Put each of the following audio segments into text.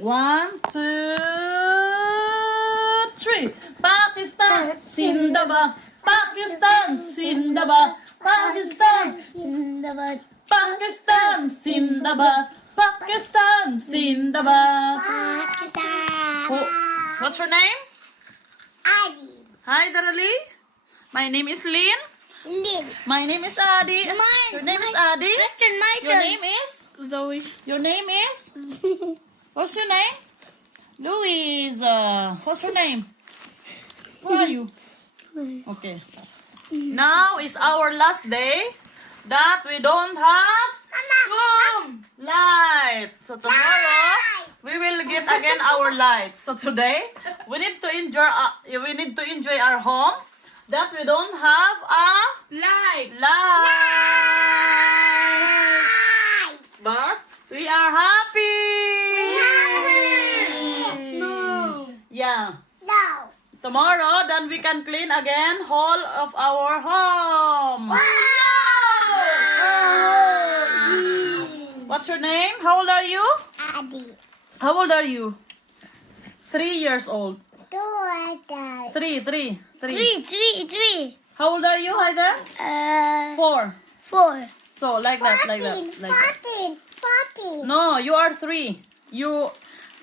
1, 2, 3. Pakistan, Zindabad. Pakistan, Zindabad. Pakistan, Zindabad. Pakistan, Zindabad. Pakistan, Zindabad. Pakistan. What's your name? Adi. Hi, Darali. My name is Lynn. Lynn. My name is Adi. Your name is Adi. My Your name is? Zoe. Your name is? What's your name? Louisa. What's your name? Where are you? Okay. Now is our last day that we don't have light. So tomorrow we will get again our light. So today we need to enjoy our home that we don't have a Light. light. But we are happy. No. Yeah. No. Tomorrow, then we can clean again whole of our home. What's your name? How old are you? Adi. How old are you? 3 years old. Daughter. Three. Three. How old are you, Haider? 4. 4. So like that. 14. No, you are 3.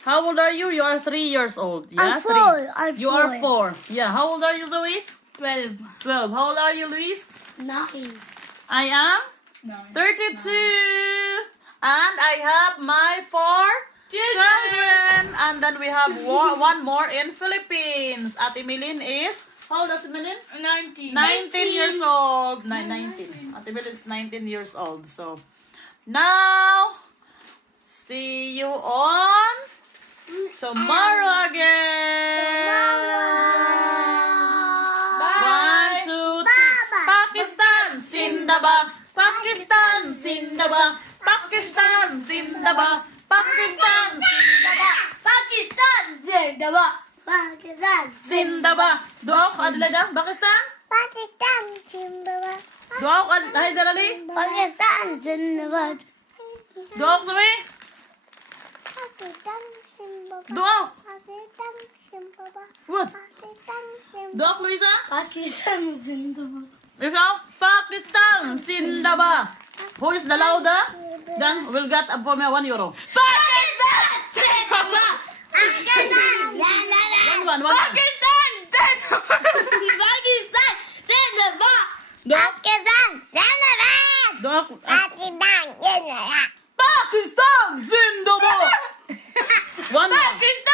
How old are you? You are 3 years old. Yeah, I'm 4. 3. You are 4. Yeah. How old are you, Zoe? 12. 12. How old are you, Luis? 9. I am 32. And I have my 4 children. And then we have one more in Philippines. Ate Milin is, how old is Milin? 19. 19 years old. 19. Ate Milin is 19 years old. So, now, see you on tomorrow again. Bye. 1, 2, 3. Pakistan, Zindabad. Pakistan, Zindabad. Pakistan, Zindabad. Pakistan, Zindabad. Pakistan. Zindabad. Pakistan. Zindabad. Doa ko adlaga, Pakistan? Pakistan. Zindabad. Doa ko Haider Ali? Pakistan. Zindabad. Doa ko sabi? Pakistan. Zindabad. Doa. Pakistan. Zindabad. What? Pakistan. Doa ko Luisa? Pakistan. Zindabad. Ikaw? Pakistan, Zindabad. Who is the louder? Then we'll get for me €1. Pakistan. Zindabad. Pakistan. Zindabad. One. Pakistan. Zindabad. Pakistan. Zindabad. Doa. Pakistan. Zindabad. Doa ko. Pakistan. Zindabad. Pakistan, Zindabad. One more. Pakistan.